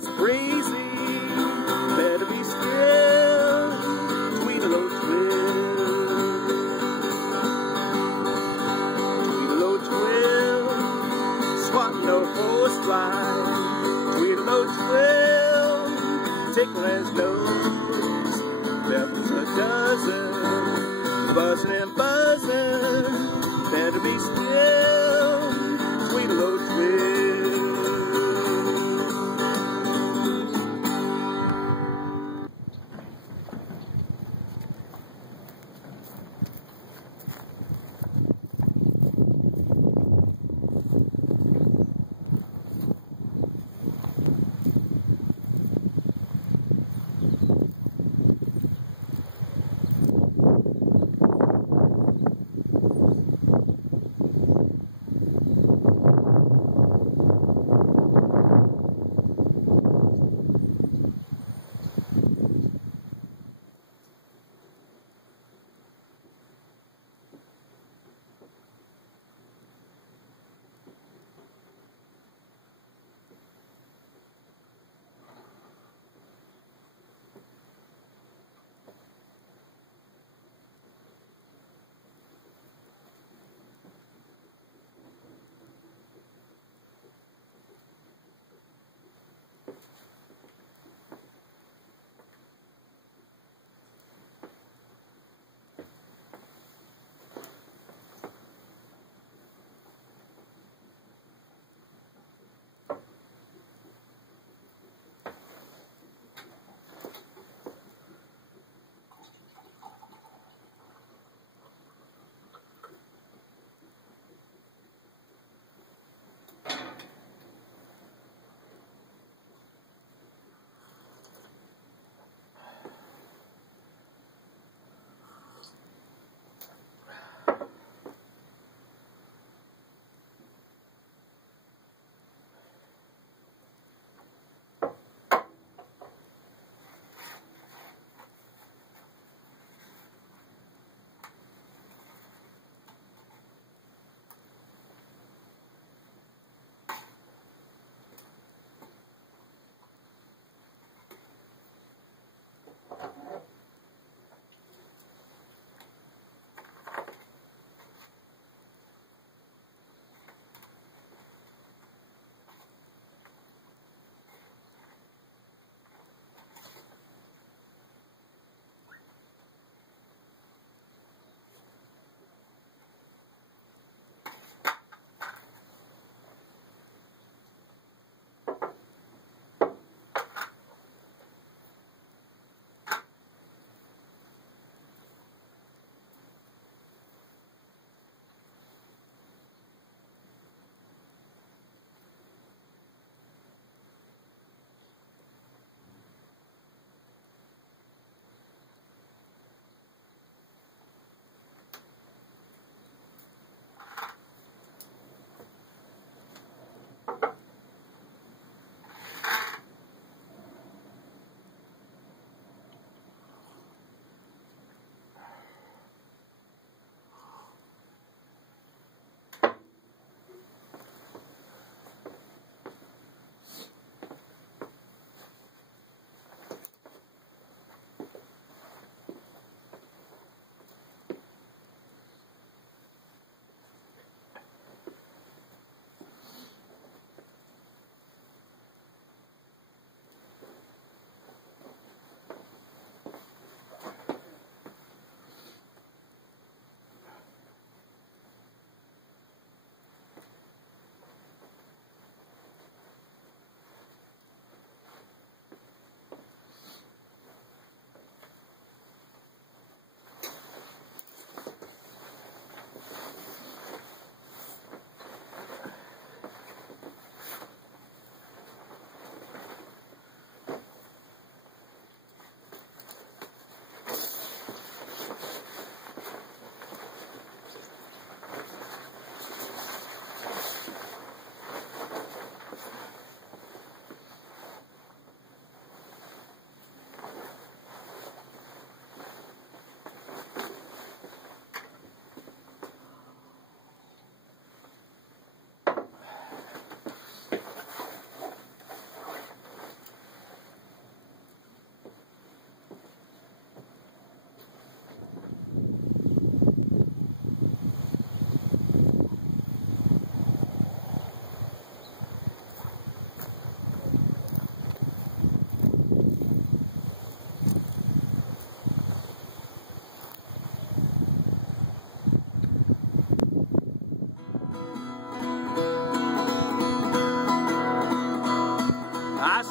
it's breezy. Better be still. Tweedle-o, twill. Swat no horse fly. Tweedle-o, twill. Tickle his nose. There's a dozen. Buzzing and buzzing. Better be still. Tweedle-o, twill.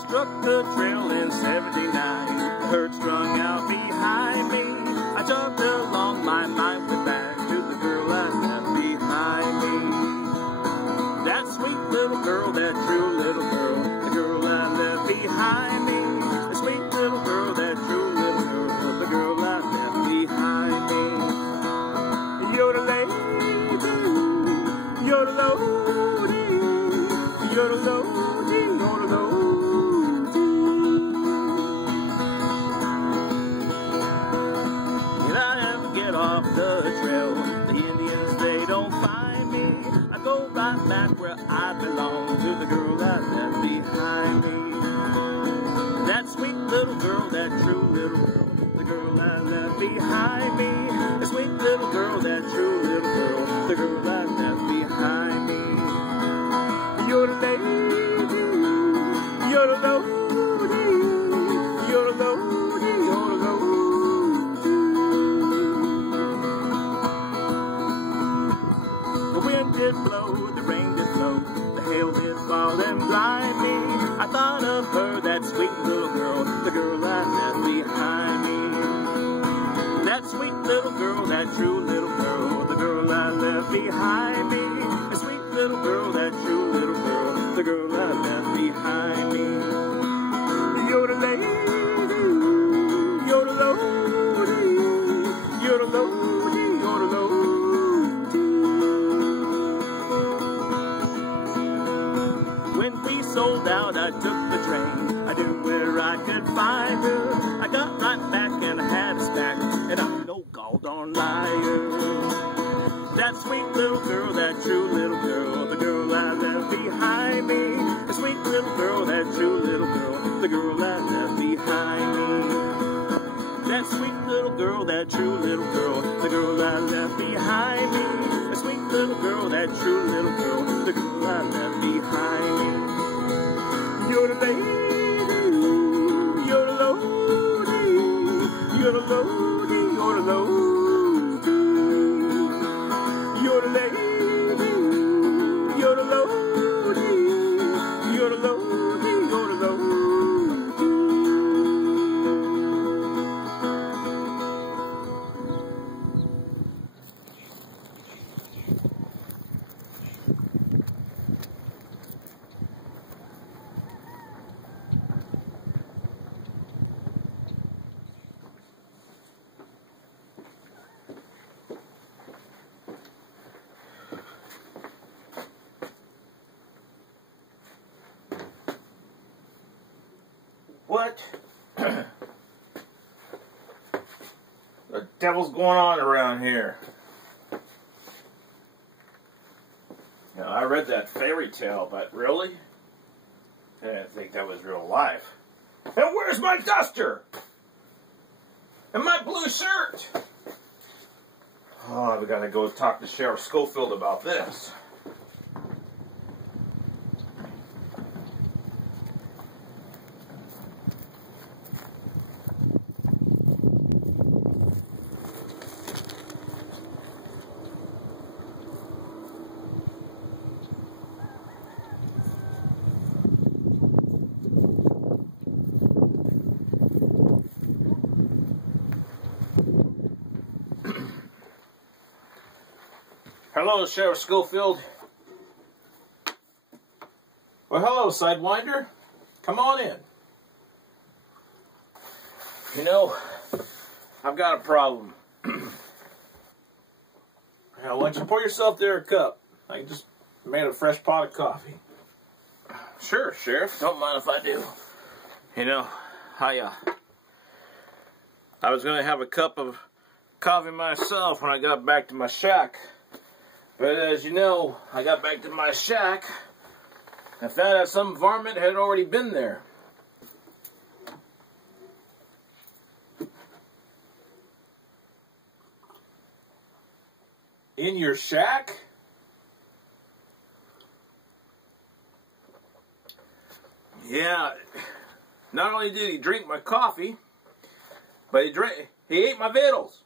struck the trail in '79. The herd strung out behind me. I jogged along, my mind went back to the girl I left behind me. That sweet little girl, that true little girl, the girl I left behind me. The sweet little girl, that true little girl, the girl I left behind me. Yodelay, yodelodee, yodelodee, yodelodee. And I never get off the trail. The Indians, they don't find me. I go right back where I belong, to the girl I left behind me. That sweet little girl, that true little girl, the girl I left behind me. The sweet little girl, that true little girl, the girl I left behind me. Yodelay, yodelodee, yodelodee, yodelodee. The wind did blow, the rain did blow, the hail did fall and blind me. I thought of her, that sweet little girl, the girl I left behind me. That sweet little girl, that true little girl, the girl I left behind me. The sweet little girl, that true little girl, the girl I left behind me. Yodelay, yodelodee, yodelodee, yodelodee. When we sold out, I took the train. I knew where I could find her. I got right back and I had a stack, and I'm no gall-darn liar. That sweet little girl, that true little girl, the girl I left behind me. The sweet little girl, that true little girl, the girl I left behind me. That sweet little girl, that true little girl, the girl I left behind me. The sweet little girl, that true little girl, the girl I left behind me. Yodelay, yodelodee, yodelodee, yodelodee. Yodelay, yodelodee, yodelodee, yodelodee. What the devil's going on around here? You know, I read that fairy tale, but really? I didn't think that was real life. And where's my duster? And my blue shirt? Oh, we gotta go talk to Sheriff Schofield about this. Hello, Sheriff Schofield. Well, hello, Sidewinder. Come on in. You know, I've got a problem. Now, why don't you pour yourself there a cup? I just made a fresh pot of coffee. Sure, Sheriff. Don't mind if I do. You know, I was going to have a cup of coffee myself when I got back to my shack. But as you know, I got back to my shack and found out some varmint had already been there. In your shack? Yeah, not only did he drink my coffee, but he ate my victuals.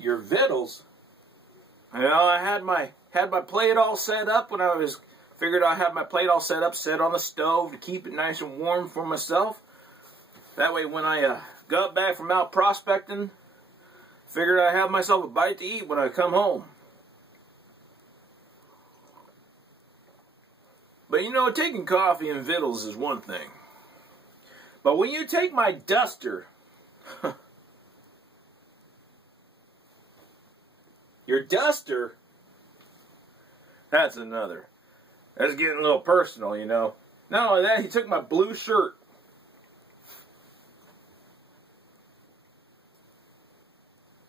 Your victuals? You know, I had my plate all set up when I figured I had my plate all set on the stove to keep it nice and warm for myself. That way when I got back from out prospecting, figured I'd have myself a bite to eat when I come home. But you know, taking coffee and victuals is one thing. But when you take my duster, your duster, that's another. That's getting a little personal, you know. Not only that, he took my blue shirt.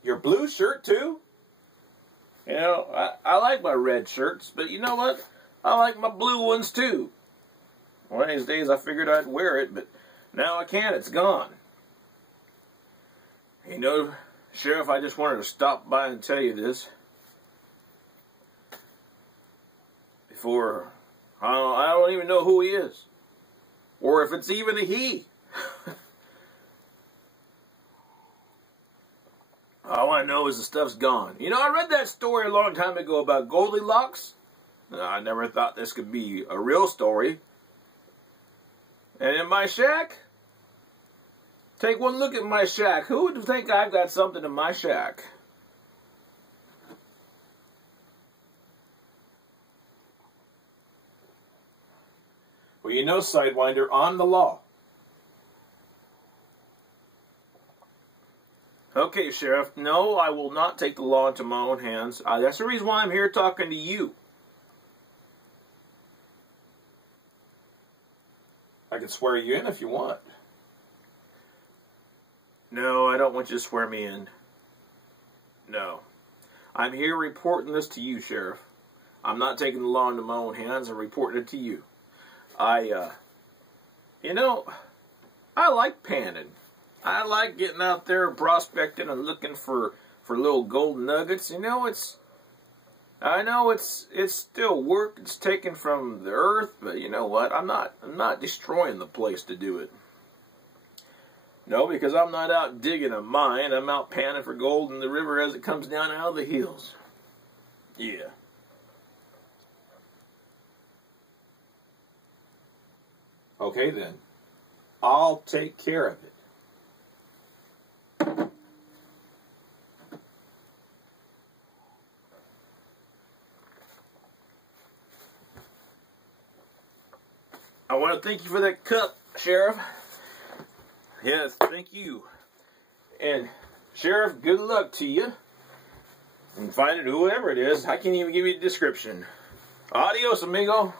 Your blue shirt too? You know, I like my red shirts, but you know what? I like my blue ones too. One of these days I figured I'd wear it, but now I can't. It's gone. You know, Sheriff, I just wanted to stop by and tell you this. Before, I don't even know who he is. Or if it's even a he. All I know is the stuff's gone. You know, I read that story a long time ago about Goldilocks. I never thought this could be a real story. And in my shack, take one look at my shack. Who would think I've got something in my shack? Well, you know, Sidewinder, on the law. Okay, Sheriff, no, I will not take the law into my own hands. That's the reason why I'm here talking to you. I can swear you in if you want. No, I don't want you to swear me in. No. I'm here reporting this to you, Sheriff. I'm not taking the law into my own hands. I'm reporting it to you. You know, I like panning. I like getting out there prospecting and looking for little gold nuggets. You know, I know it's still work. It's taken from the earth, but you know what? I'm not destroying the place to do it. No, because I'm not out digging a mine. I'm out panning for gold in the river as it comes down out of the hills. Yeah. Okay then. I'll take care of it. I want to thank you for that cup, Sheriff. Yes, thank you. And, Sheriff, good luck to you. And find it, whoever it is. I can't even give you a description. Adios, amigo.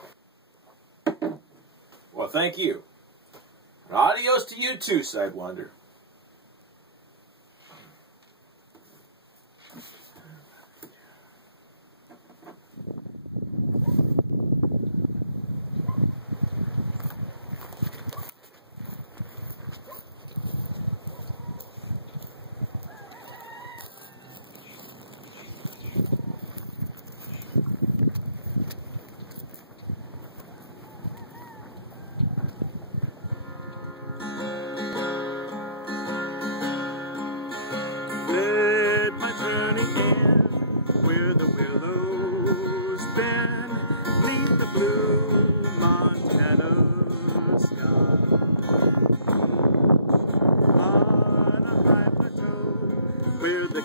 Well, thank you. And adios to you too, Sidewinder.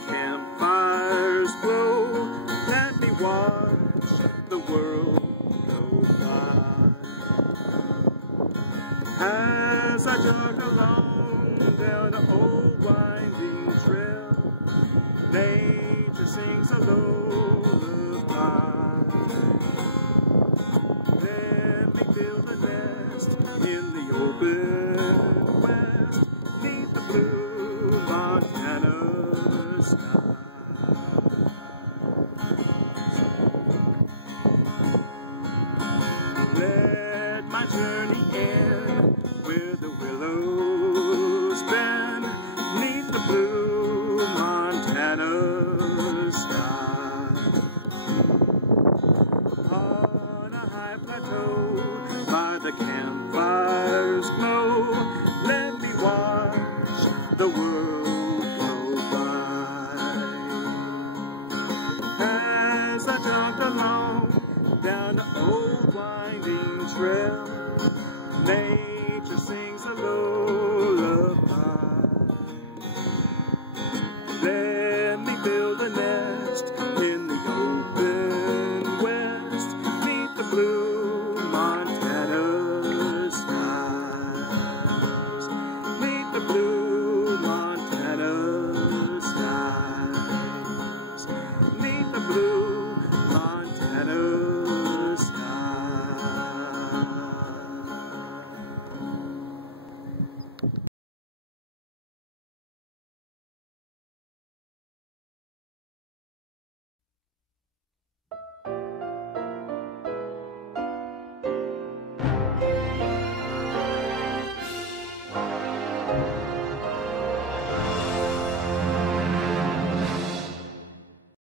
Campfires glow, let me watch the world go by. As I jog along down an old winding trail, nature sings a lullaby. Let me build a nest in the open west, neath the blue Montana sky. Let my journey end where the willows bend, neath the blue Montana sky. On a high plateau by the campfire's glow, let me watch the world go by. song down the old winding trail. Nature sings a lullaby.